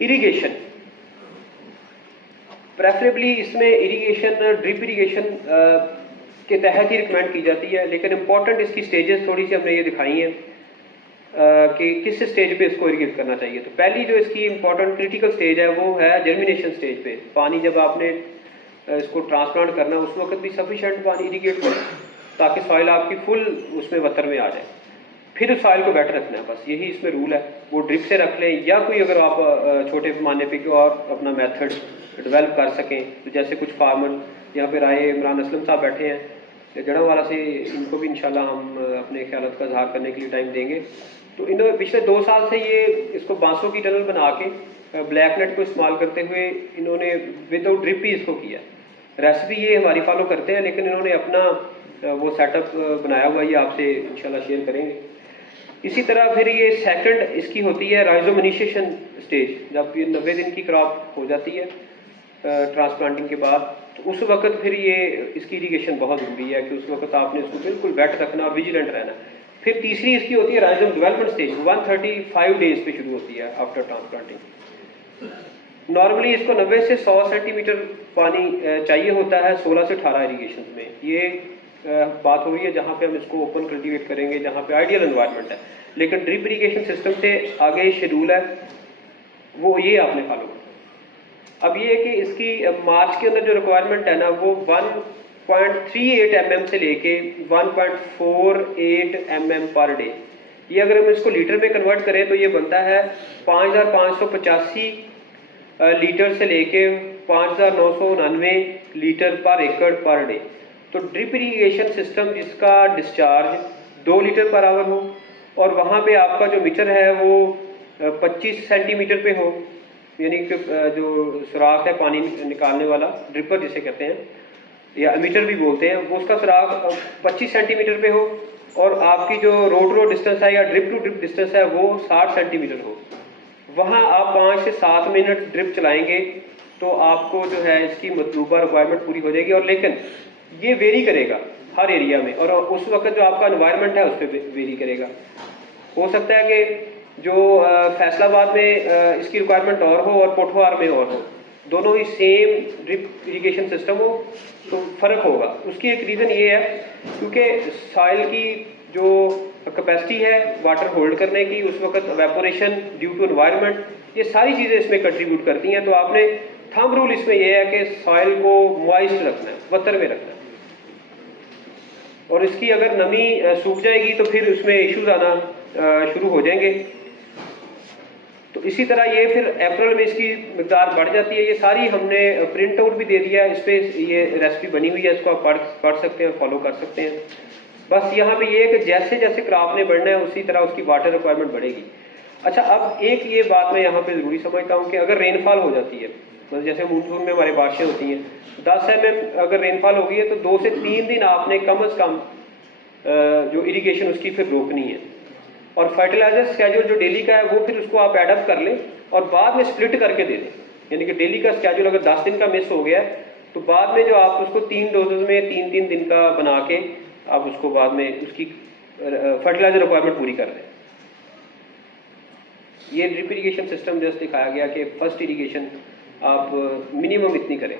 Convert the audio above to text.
Irrigation, preferably इसमें irrigation drip irrigation के तहत ही रिकमेंड की जाती है, लेकिन इंपॉर्टेंट इसकी स्टेजेस थोड़ी सी हमने ये दिखाई हैं कि किस स्टेज पे इसको इरिगेट करना चाहिए। तो पहली जो इसकी इंपॉर्टेंट क्रिटिकल स्टेज है वो है जर्मिनेशन स्टेज पे। पानी जब आपने इसको ट्रांसप्लांट करना उस वक्त भी सफिशेंट पानी इरिगेट करें ताकि सॉइल आपकी फुल उसमें वतर में आ जाए। फिर उस सॉइल को वेट रखना है, बस यही इसमें रूल है। वो ड्रिप से रख लें या कोई अगर आप छोटे पैमाने पे और अपना मेथड डेवलप कर सकें, तो जैसे कुछ फार्मर यहाँ पे राय इमरान असलम साहब बैठे हैं जड़ावाला से, इनको भी इंशाल्लाह हम अपने ख्यालात का इजहार करने के लिए टाइम देंगे। तो इन्होंने पिछले 2 साल से ये इसको बांसों की टनल बना के ब्लैक नेट को इस्तेमाल करते हुए इन्होंने विदाउट ड्रिप ही इसको किया। रेसिपी ये हमारी फॉलो करते हैं, लेकिन इन्होंने अपना वो सेटअप बनाया हुआ, ये आपसे इंशाल्लाह शेयर करेंगे। इसी तरह फिर ये सेकंड इसकी होती है राइजोमिनिशिएशन स्टेज। जब ये 90 दिन की क्रॉप हो जाती है ट्रांसप्लांटिंग के बाद, तो उस वक्त फिर ये इसकी इरिगेशन बहुत ज़रूरी है कि उस वक्त आपने इसको बिल्कुल वेट रखना और विजिलेंट रहना। फिर तीसरी इसकी होती है राइजोम डेवलपमेंट स्टेज, 135 डेज पे शुरू होती है आफ्टर ट्रांसप्लांटिंग। नॉर्मली इसको 90 से 100 सेंटीमीटर पानी चाहिए होता है 16 से 18 इरीगेशन में। ये बात हो रही है जहाँ पे हम इसको ओपन कल्टीवेट करेंगे, जहाँ पे आइडियल एनवायरनमेंट है। लेकिन ड्रिप इरीगेशन सिस्टम से आगे शेड्यूल है वो ये आपने फॉलो करना। अब ये है कि इसकी मार्च के अंदर जो रिक्वायरमेंट है ना वो 1.38 mm से लेके 1.48 mm पर डे। ये अगर हम इसको लीटर में कन्वर्ट करें तो ये बनता है 5585 लीटर से लेके 5999 लीटर पर एकड़ पर डे। तो ड्रिप इरीगेशन सिस्टम जिसका डिस्चार्ज 2 लीटर पर आवर हो और वहाँ पे आपका जो मीटर है वो 25 सेंटीमीटर पे हो, यानी कि जो सुराख है पानी निकालने वाला, ड्रिपर जिसे कहते हैं या मीटर भी बोलते हैं, वो उसका सुराख 25 सेंटीमीटर पे हो और आपकी जो रोड रो डिस्टेंस है या ड्रिप टू ड्रिप डिस्टेंस है वो 60 सेंटीमीटर हो। वहाँ आप 5 से 7 मिनट ड्रिप चलाएंगे तो आपको जो है इसकी मतलूबा रिक्वायरमेंट पूरी हो जाएगी। और लेकिन ये वेरी करेगा हर एरिया में और उस वक्त जो आपका एनवायरनमेंट है उस पर वेरी करेगा। हो सकता है कि जो फैसलाबाद में इसकी रिक्वायरमेंट और हो और पोठवार में और हो, दोनों ही सेम ड्रिप इरिगेशन सिस्टम हो तो फ़र्क होगा। उसकी एक रीज़न ये है क्योंकि सॉइल की जो कैपेसिटी है वाटर होल्ड करने की, उस वक्त एवेपोरेशन ड्यू टू एनवायरनमेंट, ये सारी चीज़ें इसमें कंट्रीब्यूट करती हैं। तो आपने थंब रूल इसमें यह है कि सॉइल को मॉइस्ट रखना है, वतर में रखना है। और इसकी अगर नमी सूख जाएगी तो फिर उसमें इश्यूज आना शुरू हो जाएंगे। तो इसी तरह ये फिर अप्रैल में इसकी मिकदार बढ़ जाती है। ये सारी हमने प्रिंट आउट भी दे दिया है, इस पर ये रेसिपी बनी हुई है, इसको आप पढ़ सकते हैं, फॉलो कर सकते हैं। बस यहाँ पे ये है कि जैसे जैसे क्रॉप ने बढ़ना है उसी तरह उसकी वाटर रिक्वायरमेंट बढ़ेगी। अच्छा, अब एक ये बात मैं यहाँ पे ज़रूरी समझता हूँ कि अगर रेनफॉल हो जाती है, मतलब जैसे मानसून में हमारी बारिशें होती हैं, 10 mm अगर रेनफॉल होगी है तो 2 से 3 दिन आपने कम अज़ कम जो इरीगेशन उसकी फिर रोकनी है। और फर्टिलाइजर स्केड्यूल जो डेली का है वो फिर उसको आप एडअप कर लें और बाद में स्प्लिट करके दे दें। यानी कि डेली का स्केड्यूल अगर 10 दिन का मिस हो गया है तो बाद में जो आप उसको 3 डोजेज में 3-3 दिन का बना के आप उसको बाद में उसकी फर्टिलाइजर रिक्वायरमेंट पूरी कर दें। ये ड्रिप इरीगेशन सिस्टम जस्ट दिखाया गया कि फर्स्ट इरीगेशन आप मिनिमम इतनी करें।